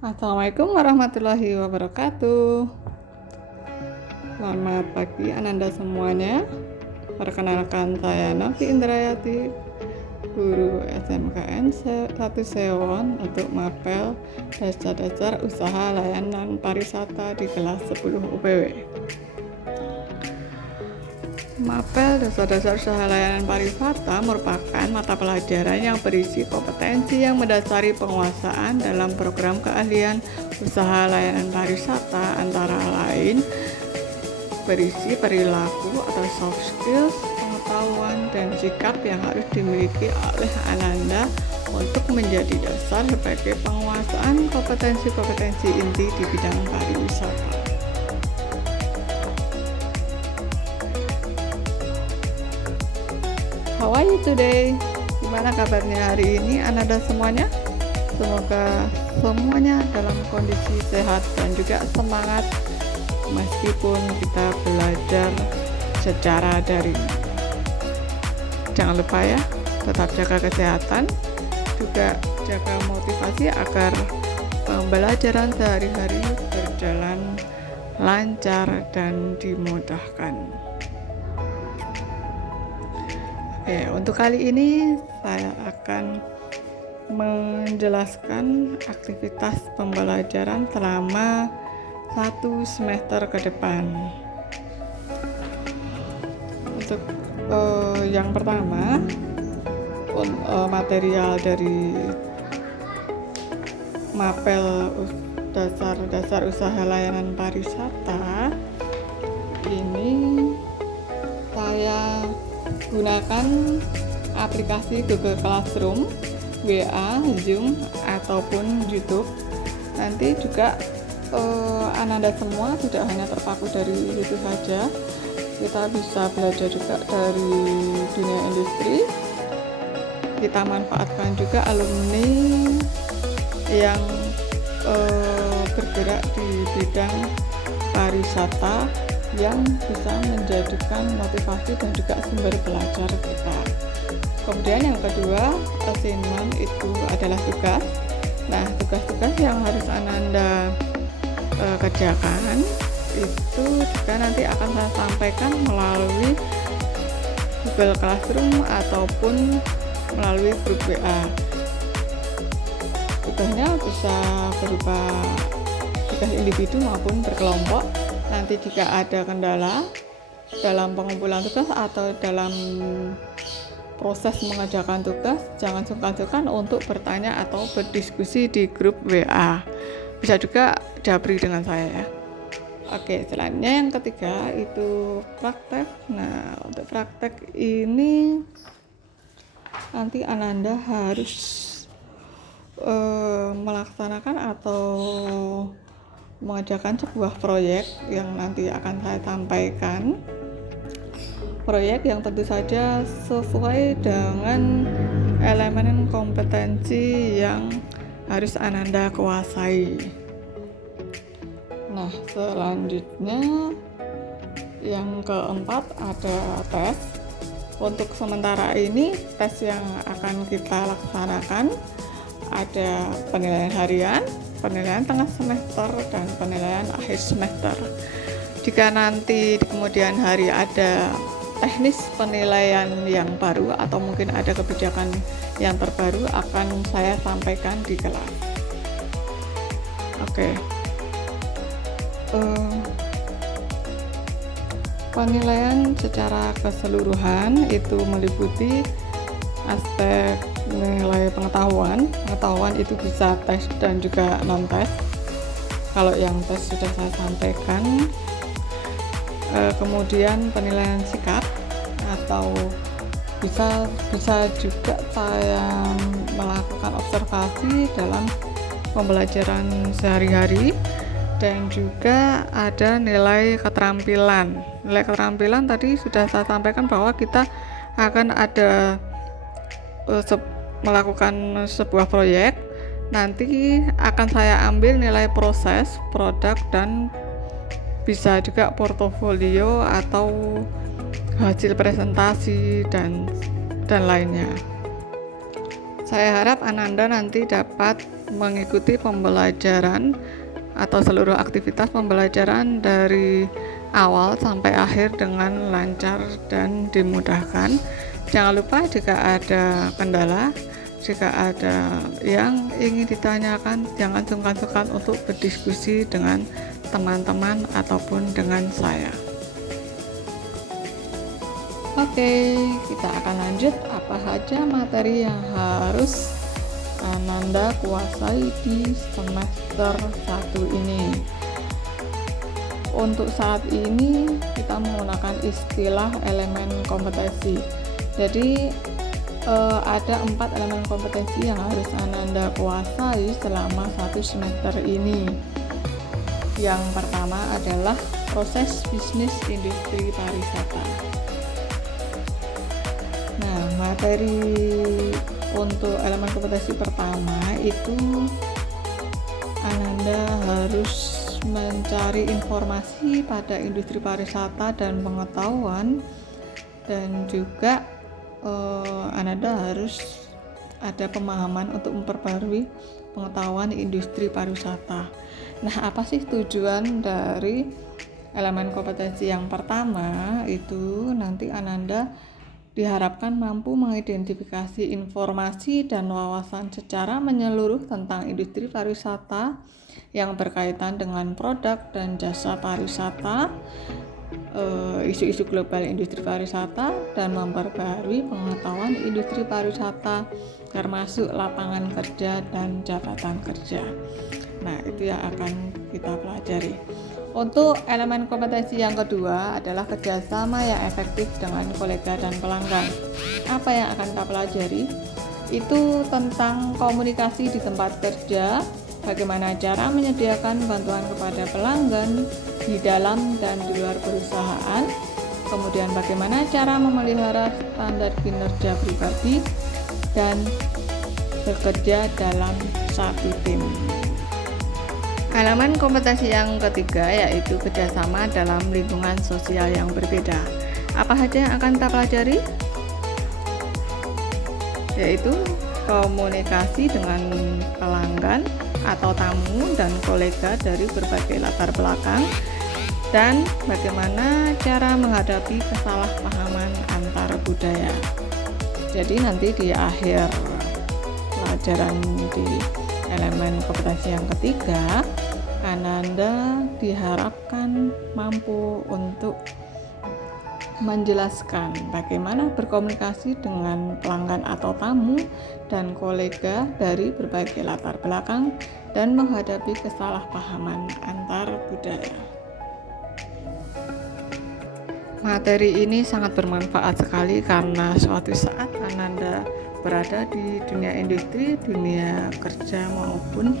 Assalamualaikum warahmatullahi wabarakatuh. Selamat pagi Ananda semuanya. Perkenalkan, saya Novi Indrayati, guru SMKN 1 Sewon untuk mapel dasar-dasar usaha layanan pariwisata di kelas 10 UPW. Mapel dasar-dasar usaha layanan pariwisata merupakan mata pelajaran yang berisi kompetensi yang mendasari penguasaan dalam program keahlian usaha layanan pariwisata, antara lain berisi perilaku atau soft skills, pengetahuan dan sikap yang harus dimiliki oleh Ananda untuk menjadi dasar sebagai penguasaan kompetensi-kompetensi inti di bidang pariwisata. How are you today? Gimana kabarnya hari ini Ananda semuanya? Semoga semuanya dalam kondisi sehat dan juga semangat meskipun kita belajar secara daring. Jangan lupa ya, tetap jaga kesehatan, juga jaga motivasi agar pembelajaran sehari-hari berjalan lancar dan dimudahkan. Oke, untuk kali ini saya akan menjelaskan aktivitas pembelajaran selama 1 semester ke depan. Untuk yang pertama, material dari mapel dasar-dasar usaha layanan pariwisata ini saya gunakan aplikasi Google Classroom, WA, Zoom, ataupun YouTube. Nanti juga Ananda semua tidak hanya terpaku dari situ saja, kita bisa belajar juga dari dunia industri. Kita manfaatkan juga alumni yang bergerak di bidang pariwisata yang bisa menjadikan motivasi dan juga sumber belajar kita. Kemudian yang kedua, assignment itu adalah tugas. Nah, tugas-tugas yang harus Ananda kerjakan itu juga nanti akan saya sampaikan melalui Google Classroom ataupun melalui grup WA. Tugasnya bisa berupa tugas individu maupun berkelompok. Nanti jika ada kendala dalam pengumpulan tugas atau dalam proses mengerjakan tugas, jangan sungkan-sungkan untuk bertanya atau berdiskusi di grup WA. Bisa juga japri dengan saya ya. Oke, selanjutnya yang ketiga itu praktek. Nah, untuk praktek ini nanti Ananda harus melaksanakan atau mengerjakan sebuah proyek yang nanti akan saya sampaikan. Proyek yang tentu saja sesuai dengan elemen kompetensi yang harus Ananda kuasai. Nah, selanjutnya yang keempat ada tes. Untuk sementara ini tes yang akan kita laksanakan ada penilaian harian, penilaian tengah semester, dan penilaian akhir semester. Jika nanti di kemudian hari ada teknis penilaian yang baru atau mungkin ada kebijakan yang terbaru, akan saya sampaikan di kelas. Oke. Penilaian secara keseluruhan itu meliputi aspek nilai pengetahuan. Pengetahuan itu bisa tes dan juga non-tes. Kalau yang tes sudah saya sampaikan. Kemudian penilaian sikap, atau bisa juga saya melakukan observasi dalam pembelajaran sehari-hari. Dan juga ada nilai keterampilan. Nilai keterampilan tadi sudah saya sampaikan bahwa kita akan ada melakukan sebuah proyek. Nanti akan saya ambil nilai proses, produk, dan bisa juga portofolio atau hasil presentasi dan lainnya. Saya harap Ananda nanti dapat mengikuti pembelajaran atau seluruh aktivitas pembelajaran dari awal sampai akhir dengan lancar dan dimudahkan. Jangan lupa jika ada kendala, jika ada yang ingin ditanyakan, jangan sungkan-sungkan untuk berdiskusi dengan teman-teman ataupun dengan saya. Oke, kita akan lanjut apa saja materi yang harus Ananda kuasai di semester 1 ini. Untuk saat ini kita menggunakan istilah elemen kompetensi. Jadi ada 4 elemen kompetensi yang harus Ananda kuasai selama 1 semester ini. Yang pertama adalah proses bisnis industri pariwisata. Nah, materi untuk elemen kompetensi pertama itu Ananda harus mencari informasi pada industri pariwisata dan pengetahuan, dan juga Ananda harus ada pemahaman untuk memperbarui pengetahuan industri pariwisata. Nah, apa sih tujuan dari elemen kompetensi yang pertama? Itu nanti Ananda diharapkan mampu mengidentifikasi informasi dan wawasan secara menyeluruh tentang industri pariwisata yang berkaitan dengan produk dan jasa pariwisata, isu-isu global industri pariwisata, dan memperbarui pengetahuan industri pariwisata termasuk lapangan kerja dan jabatan kerja. Nah, itu yang akan kita pelajari. Untuk elemen kompetensi yang kedua adalah kerjasama yang efektif dengan kolega dan pelanggan. Apa yang akan kita pelajari? Itu tentang komunikasi di tempat kerja, bagaimana cara menyediakan bantuan kepada pelanggan di dalam dan di luar perusahaan, kemudian bagaimana cara memelihara standar kinerja pribadi, dan bekerja dalam satu tim. Elemen kompetensi yang ketiga yaitu kerjasama dalam lingkungan sosial yang berbeda. Apa saja yang akan kita pelajari? Yaitu komunikasi dengan pelanggan atau tamu dan kolega dari berbagai latar belakang, dan bagaimana cara menghadapi kesalahpahaman antar budaya. Jadi nanti di akhir pelajaran di elemen kompetensi yang ketiga, Ananda diharapkan mampu untuk menjelaskan bagaimana berkomunikasi dengan pelanggan atau tamu dan kolega dari berbagai latar belakang dan menghadapi kesalahpahaman antar budaya. Materi ini sangat bermanfaat sekali karena suatu saat Ananda berada di dunia industri, dunia kerja maupun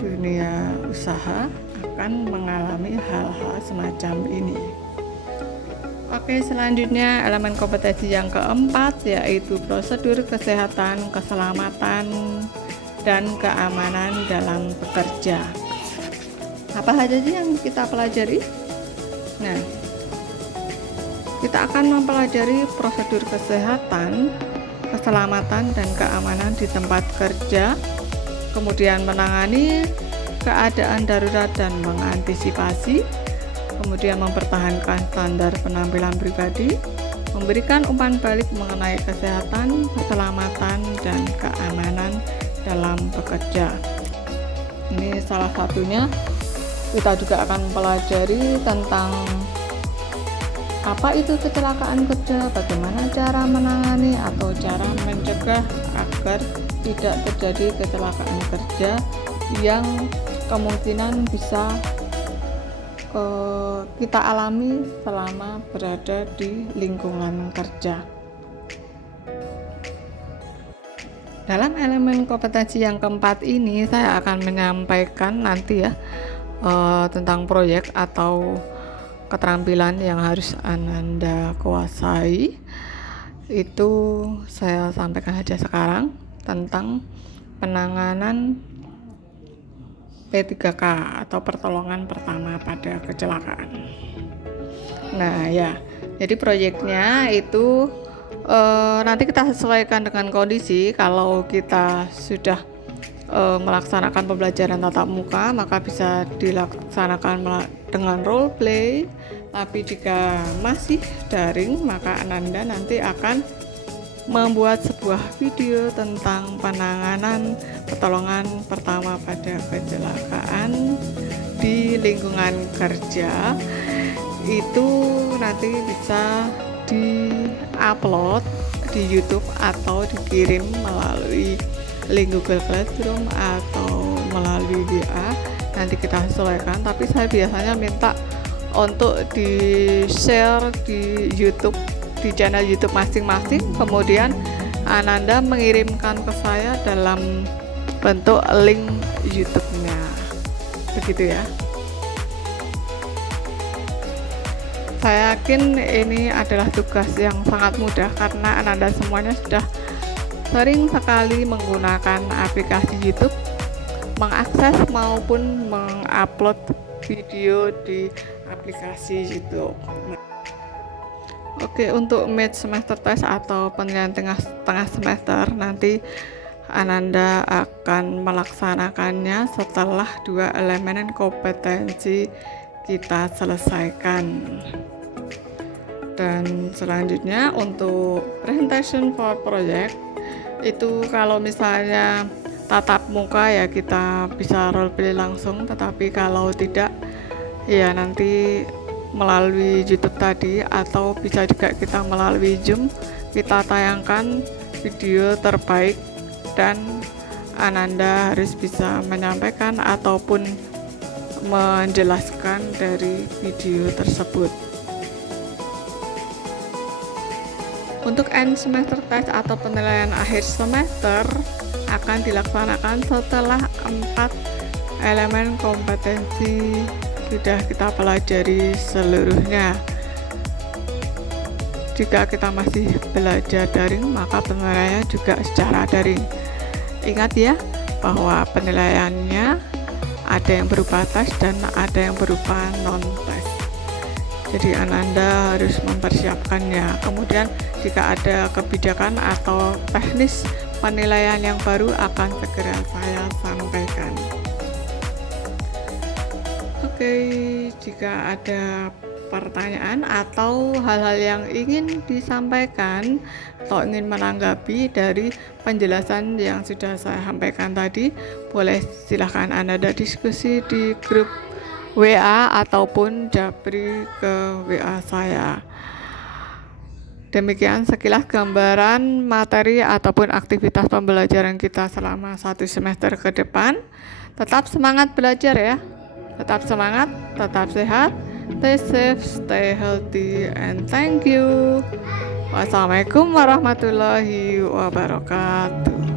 dunia usaha akan mengalami hal-hal semacam ini. Oke, selanjutnya elemen kompetensi yang keempat yaitu prosedur kesehatan, keselamatan, dan keamanan dalam bekerja. Apa saja yang kita pelajari? Nah, kita akan mempelajari prosedur kesehatan, keselamatan, dan keamanan di tempat kerja, kemudian menangani keadaan darurat dan mengantisipasi, kemudian mempertahankan standar penampilan pribadi, memberikan umpan balik mengenai kesehatan, keselamatan, dan keamanan dalam bekerja. Ini salah satunya. Kita juga akan mempelajari tentang apa itu kecelakaan kerja, bagaimana cara menangani atau cara mencegah agar tidak terjadi kecelakaan kerja yang kemungkinan bisa kita alami selama berada di lingkungan kerja. Dalam elemen kompetensi yang keempat ini saya akan menyampaikan nanti ya tentang proyek atau keterampilan yang harus Ananda kuasai. Itu saya sampaikan saja sekarang tentang penanganan P3K atau pertolongan pertama pada kecelakaan. Nah ya, jadi proyeknya itu nanti kita sesuaikan dengan kondisi. Kalau kita sudah melaksanakan pembelajaran tatap muka, maka bisa dilaksanakan dengan role play. Tapi jika masih daring, maka Ananda nanti akan membuat sebuah video tentang penanganan pertolongan pertama pada kecelakaan di lingkungan kerja. Itu nanti bisa di-upload di YouTube atau dikirim melalui link Google Classroom atau melalui WA. Nanti kita sesuaikan, tapi saya biasanya minta untuk di-share di YouTube, di channel YouTube masing-masing, kemudian Ananda mengirimkan ke saya dalam bentuk link YouTube-nya, begitu ya. Saya yakin ini adalah tugas yang sangat mudah karena Ananda semuanya sudah sering sekali menggunakan aplikasi YouTube, mengakses maupun mengupload video di aplikasi YouTube. Oke, untuk mid semester test atau penilaian tengah semester nanti Ananda akan melaksanakannya setelah 2 elemen kompetensi kita selesaikan. Dan selanjutnya untuk presentation for project itu kalau misalnya tatap muka ya kita bisa role play langsung, tetapi kalau tidak ya nanti melalui YouTube tadi, atau bisa juga kita melalui Zoom kita tayangkan video terbaik dan Ananda harus bisa menyampaikan ataupun menjelaskan dari video tersebut. Untuk end semester test atau penilaian akhir semester akan dilaksanakan setelah 4 elemen kompetensi sudah kita pelajari seluruhnya. Jika kita masih belajar daring, maka penilaiannya juga secara daring. Ingat ya, bahwa penilaiannya ada yang berupa tes dan ada yang berupa non-tes. Jadi Ananda harus mempersiapkannya. Kemudian jika ada kebijakan atau teknis penilaian yang baru akan segera saya sampaikan. Oke, jika ada pertanyaan atau hal-hal yang ingin disampaikan atau ingin menanggapi dari penjelasan yang sudah saya sampaikan tadi, boleh silahkan Anda diskusi di grup WA ataupun japri ke WA saya. Demikian sekilas gambaran materi ataupun aktivitas pembelajaran kita selama 1 semester ke depan. Tetap semangat belajar ya. Tetap semangat, tetap sehat, stay safe, stay healthy, and thank you. Wassalamualaikum warahmatullahi wabarakatuh.